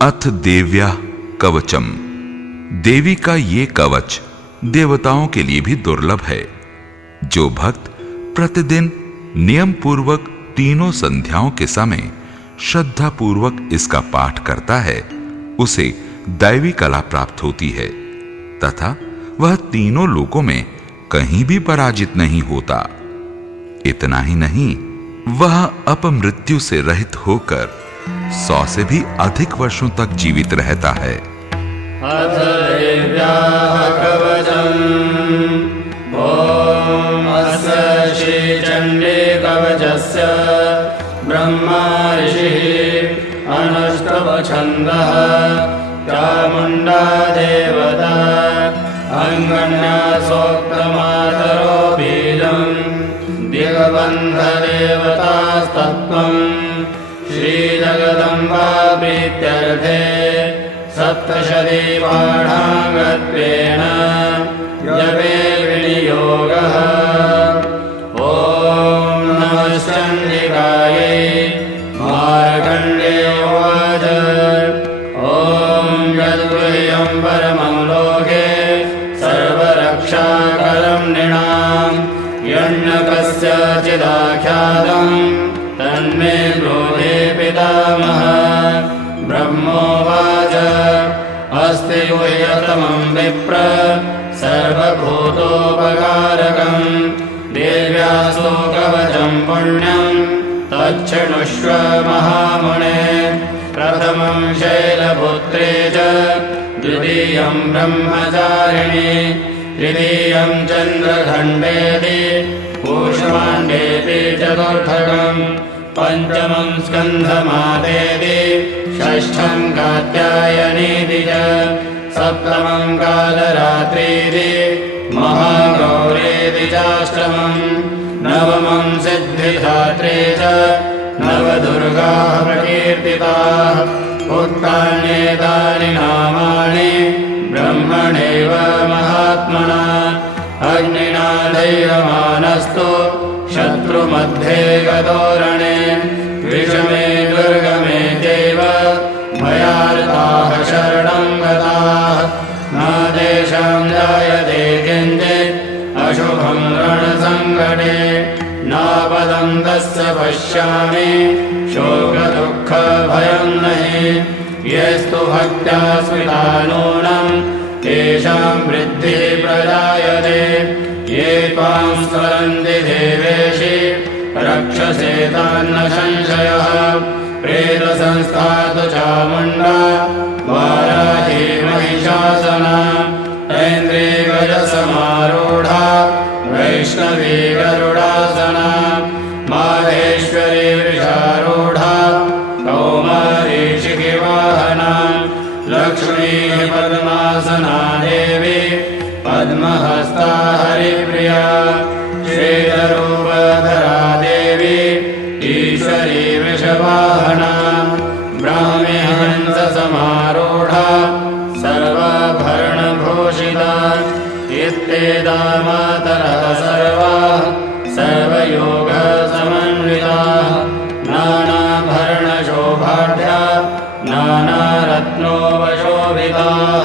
अथ देव्या कवचम। देवी का ये कवच देवताओं के लिए भी दुर्लभ है। जो भक्त प्रतिदिन नियम पूर्वक तीनों संध्याओं के समय श्रद्धा पूर्वक इसका पाठ करता है, उसे दैवी कला प्राप्त होती है तथा वह तीनों लोकों में कहीं भी पराजित नहीं होता। इतना ही नहीं, वह अपमृत्यु से रहित होकर 100 से भी अधिक वर्षों तक जीवित रहता है। अथ देव्याः कवचम्। ॐ अस्य श्रीचण्डी कवचस्य ब्रह्मा ऋषिः अनुष्टुप्छन्दः चामुण्डा देवता अङ्गण्या सोक्तमातरो बीजम् दिग्बन्धदेवतास्तत्त्वम् श्रीजगदम्बा प्रीत्यर्थे सप्तशतीपाठाङ्गत्वेन जपे विनियोगः। ॐ नमः चण्डिकायै। मार्कण्डेय उवाच ॐ यद्गुह्यं परमं लोके सर्वरक्षाकरं नृणां यण्यकस्यचिदाख्यातं तन्मे ब्रूहि पितामहः। ब्रह्मोवाच अस्ति गुह्यतमं विप्र सर्वभूतोपकारकं देव्यास्तु कवचं पुण्यं तच्छृणुष्व महामुने। प्रथमं शैलपुत्रे च द्वितीयं ब्रह्मचारिणी तृतीयं चन्द्रखण्डेति कूष्माण्डेति चतुर्थकम् पंचमं स्कन्धमादेति षष्ठं कात्यायनीति च सप्तमं कालरात्रीति महागौरीति चाष्टमम् नवमं सिद्धिदात्री च नवदुर्गाः प्रकीर्तिताः। उत्तान्येतानि नामानि ब्रह्मणैव महात्मना अग्निना दह्यमानस्तु शत्रुमध्ये गतोरणे विषमे दुर्गमे चैव भयार्ताः शरणं गताः। न तेषां जायते किञ्चित् अशुभं रणसङ्कटे नापदं तस्य पश्यामि शोकदुःखभयं नहि। येस्तु भक्त्या स्मिता नूनं तेषां वृद्धिः प्रजायते। ये त्वां स्मरन्ति देवेशि रक्षसे तान्न संशयः। प्रेतसंस्था चामुण्डा वाराही महिषासना ऐन्द्रियगजसमारूढा वैष्णवी गरुडासना माहेश्वरी वृषारूढा कौमारी शिखिवाहना लक्ष्मीः पद्मासना देवी पद्महस्ता हरिप्रिया श्वेतरूपधरा देवी ईश्वरी वृषवाहना ब्राह्मी हंससमारूढा सर्वाभरणभूषिता इत्येता मातरः सर्वाः सर्वयोगसमन्विताः नानाभरणशोभाढ्या नानारत्नोपशोभिताः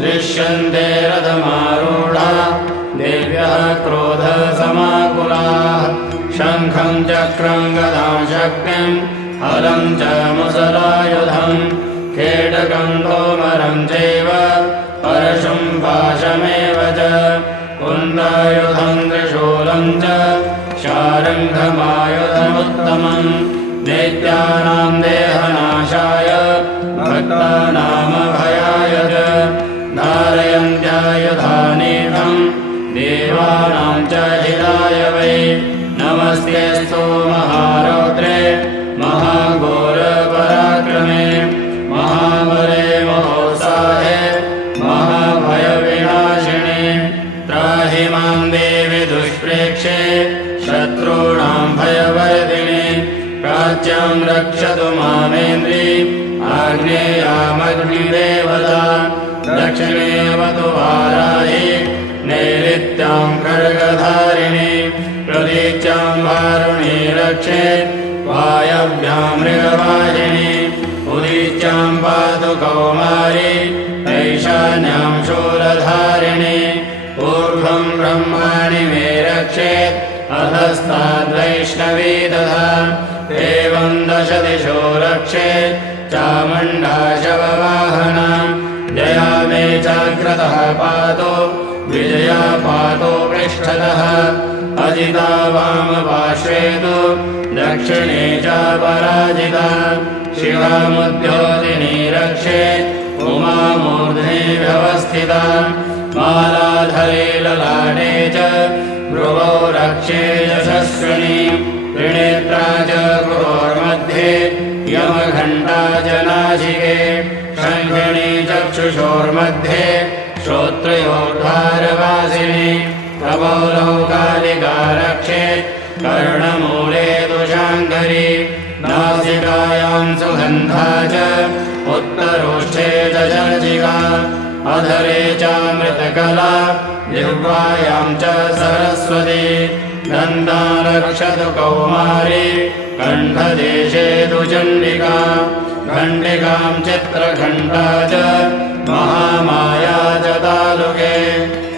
दृश्यन्ते रथमारूढा देव्यः क्रोधसमाकुलाः शङ्खं चक्रं गदां शक्तिं हलं च मुसलायुधं खेटकं तोमरं चैव परशुं पाशमेव च कुन्दायुधं त्रिशूलं च शारङ्गमायुधमुत्तमं दैत्यानां देहनाशाय भक्तानामभयाय च धारयन्त्यायुधानीतं देवानां च हिताय वै। नमस्तेऽस्तु महारौद्रे महाघोरपराक्रमे महाबले महोत्साहे महाभयविनाशिने त्राहि मां देवि दुष्प्रेक्षे शत्रूणां भयवर्धिने। प्राच्यं रक्षतु मामेन्द्री आग्नेयामग्निदेवता दक्षिणेऽवतु वाराहि नैऋत्यां खड्गधारिणी प्रतीच्यां वारुणी रक्षेत् वायव्यां मृगवाहिनी उदीच्य प्रतीच्यां पातु कौमारी ऐशान्यां शूलधारिणी पूर्वं ब्रह्माणि मे रक्षेत् अधस्ताद्वैष्णवी तथा एवं दश दिशो रक्षेत् चामुण्डा शववाहना जया मे चाग्रतः पातु विजया पातु पृष्ठतः अजिता वामपार्श्वे तु दक्षिणे च पराजिता शिवामुद्योतिनी रक्षेत् उमा मूर्ध्नि व्यवस्थिता मालाधरे ललाटे च भ्रुवौ रक्षे यशस्विनी त्रिनेत्रा च गुरोर्मध्ये यमघण्टा च नासिके शङ्खिणी चक्षुषोर्मध्ये श्रोत्रयोर्द्वारवासिनी कपोलौ कालिका रक्षेत् कर्णमूले तुषाङ्करी नासिकायां सुगन्धा च उत्तरोष्ठे च चर्चिका अधरे चामृतकला जिह्वायां च सरस्वती गन्धा रक्षतु कौमारी कण्ठदेशे तु चण्डिका घण्टिकां चित्रघण्टा च महामाया च तालुके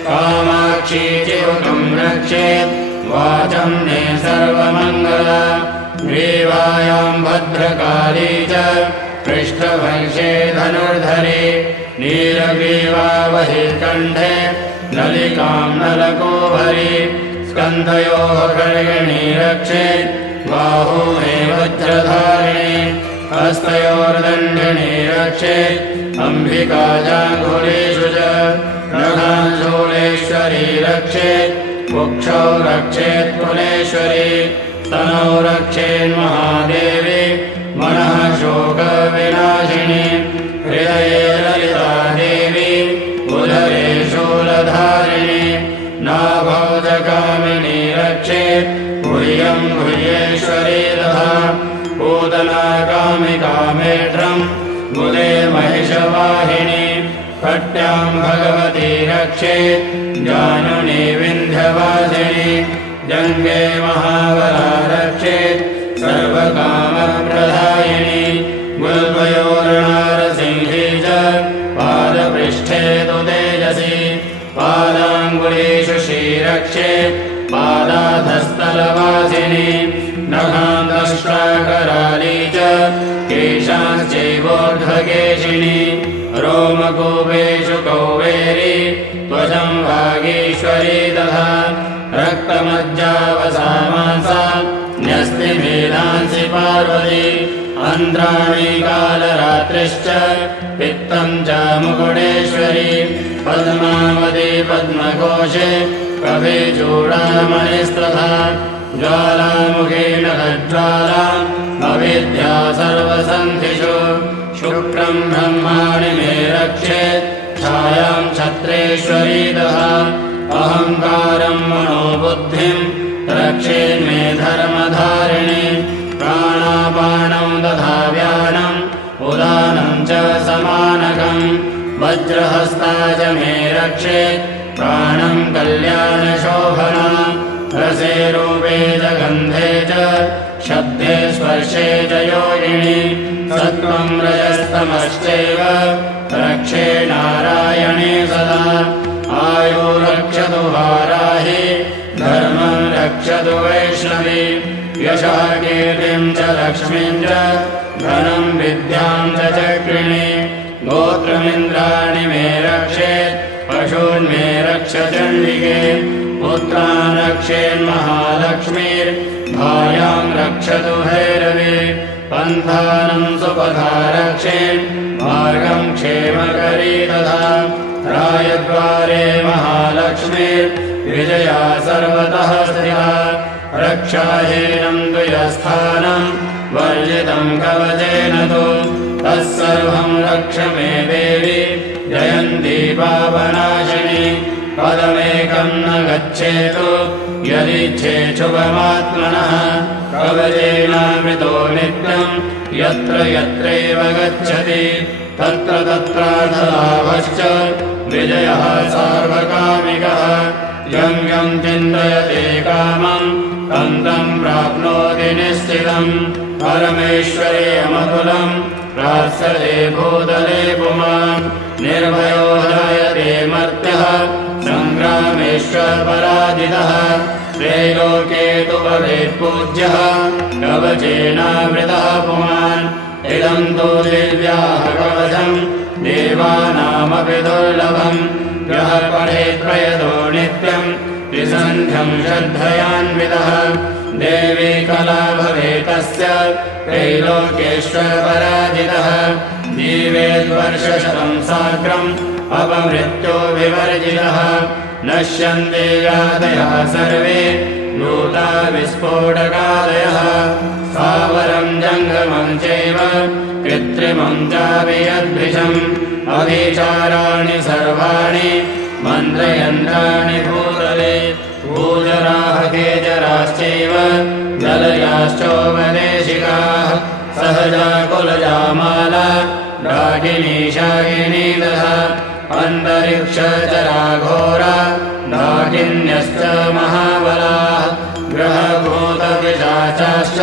कामाक्षी चिवकं रक्षेत् वाचं मे सर्वमङ्गला ग्रीवायां भद्रकाली च पृष्ठभक्षे धनुर्धरी नीलग्रीवा बहिर्कण्ठे नलिकां नलकोभरी स्कन्धयोः खड्गिणी रक्षेत् बाहू मे वज्रधारिणी हस्तयोर्दण्डिनी रक्षेत् अम्बिका जाङ्घुलेषु च नखाञ्शूलेश्वरी रक्षेत् कुक्षौ रक्षेत् कुलेश्वरी स्तनौ रक्षेन्महादेवी मनः शोकविनाशिनी हृदये ललिता देवी उदरे शूलधारिणी नाभौ च कामिनी रक्षेत् गुह्यं गुह्येश्वरी तथा पूतना कामिका मेढ्रम् गुदे महिषवाहिनी कट्यां भगवती रक्षेत् जानुनी विन्ध्यवासिनी जङ्गे महाबला रक्षेत् सर्वकामप्रदायिनी गुल्मयोर्नारसिंही च पादपृष्ठे तु तेजसी पादाङ्गुलीषु श्रीरक्षेत् पादाधस्तलवासिनी नखान्तष्ट्राकराली च केशाश्चैवोर्ध्वकेशिनी रोमकूपेषु कौवेरी त्वचं वागीश्वरी तथा रक्तमज्जावसामासा न्यस्तिमेधांसि पार्वती आन्द्राणि कालरात्रिश्च पित्तं च मुकुटेश्वरी पद्मावती पद्मकोशे कविचूडामणिस्तथा ज्वालामुखी नखज्वाला अविद्या सर्वसन्धिषु शुक्रं ब्रह्माणि मे रक्षेत् छायां छत्रेश्वरी तथा अहङ्कारं मनोबुद्धिं रक्षेन्मे धर्मधारिणी प्राणापाणं तथा व्यानं उदानं च समानकम् वज्रहस्ता च मे रक्षेत् प्राणं कल्याणशोभना रसे रूपे च गन्धे च शब्दे स्पर्शे च योगिनी सत्त्वं रजस्तमश्चैव रक्षे नारायणे सदा आयु रक्षतु वाराहि धर्मं रक्षतु वैष्णवी यशः कीर्तिं च लक्ष्मीं च धनं विद्यां च चक्रिणी गोत्रमिन्द्राणि मे रक्षेत् पशून् मे रक्ष चण्डिके पुत्रान् रक्षेन्महालक्ष्मीर्भार्यां रक्षतु भैरवी पन्थानं सुपथा रक्षेन् मार्गं क्षेमकरी तथा रायद्वारे महालक्ष्मीर्विजया सर्वतः स्थिता रक्षाहीनं तु यस्थानं वर्जितं कवचेन तु तत्सर्वं रक्ष मे देवी जयन्ती पापनाशिनी पदमेकं न गच्छेतु यदिच्छेच्छुभमात्मनः कवचेनामृतो नित्यं यत्र यत्रैव गच्छति तत्र तत्रार्थलाभश्च विजयः सार्वकामिकः यं यं चिन्तयते कामं तं तं प्राप्नोति निश्चितं परमेश्वरेयमतुलं प्राप्स्यते भूतले पुमान् निर्भयो जायते मर्त्यः सङ्ग्रामेष्वपराजितः त्रैलोके तु भवेत् पूज्यः कवचेनावृतः पुमान् इदं तु दिव्याः कवचम् देवानामपि दुर्लभम् यः पठेत् प्रयतो नित्यम् त्रिसन्ध्यं श्रद्धयान्वितः देवी कला भवेतस्य त्रैलोकेष्वपराजितः जीवेद्वर्षशतं साग्रम् अपमृत्यो विवर्जितः नश्यन्ते व्याधयः सर्वे भूता विस्फोटकादयः स्थावरं जङ्गमं चैव कृत्रिमं चापि यद्भृशम् अभिचाराणि सर्वाणि मन्त्रयन्त्राणि भूतले भूजराः केजराश्चैव जलयाश्चोपदेशिकाः सहजा कुलजामाला डाकिनी शाकिनी तथा अन्तरिक्षचराघोरा डाकिन्यश्च महाबलाः ग्रहभूतपिशाचाश्च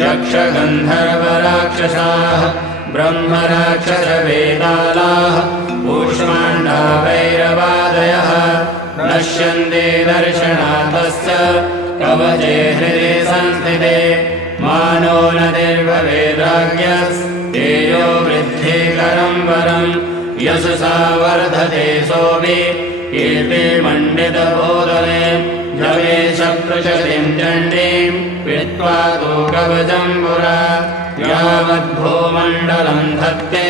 यक्षगन्धर्वराक्षसाः ब्रह्मराक्षसवेतालाः कूष्माण्डाभैरवादयः नश्यन्ते दर्शनाथस्य कवचे हृदि संस्थिते मानो नतिर्भवेद्राज्ञस्तेजो वृद्धिकरं वरम् यशसा वर्धते सोऽपि कीर्तिमण्डितभूतले जवे शत्रुशतीं चण्डीं कृत्वा तु कवचं पुरा यावद्भूमण्डलं धत्ते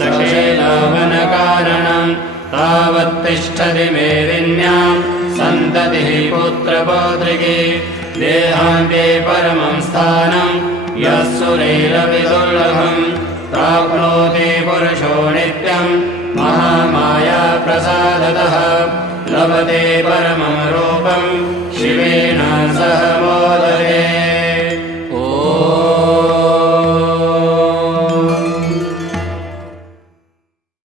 सशेलावनकारणम् तावत्तिष्ठति मेदिन्यां सन्ततिः पुत्रपौत्रिकी देहान्ते परमं स्थानं यः सुरैरपि दुर्लभम् प्राप्नोति पुरुषो नित्यं महामाया प्रसादतः लभते परमं रूपं शिवेन सह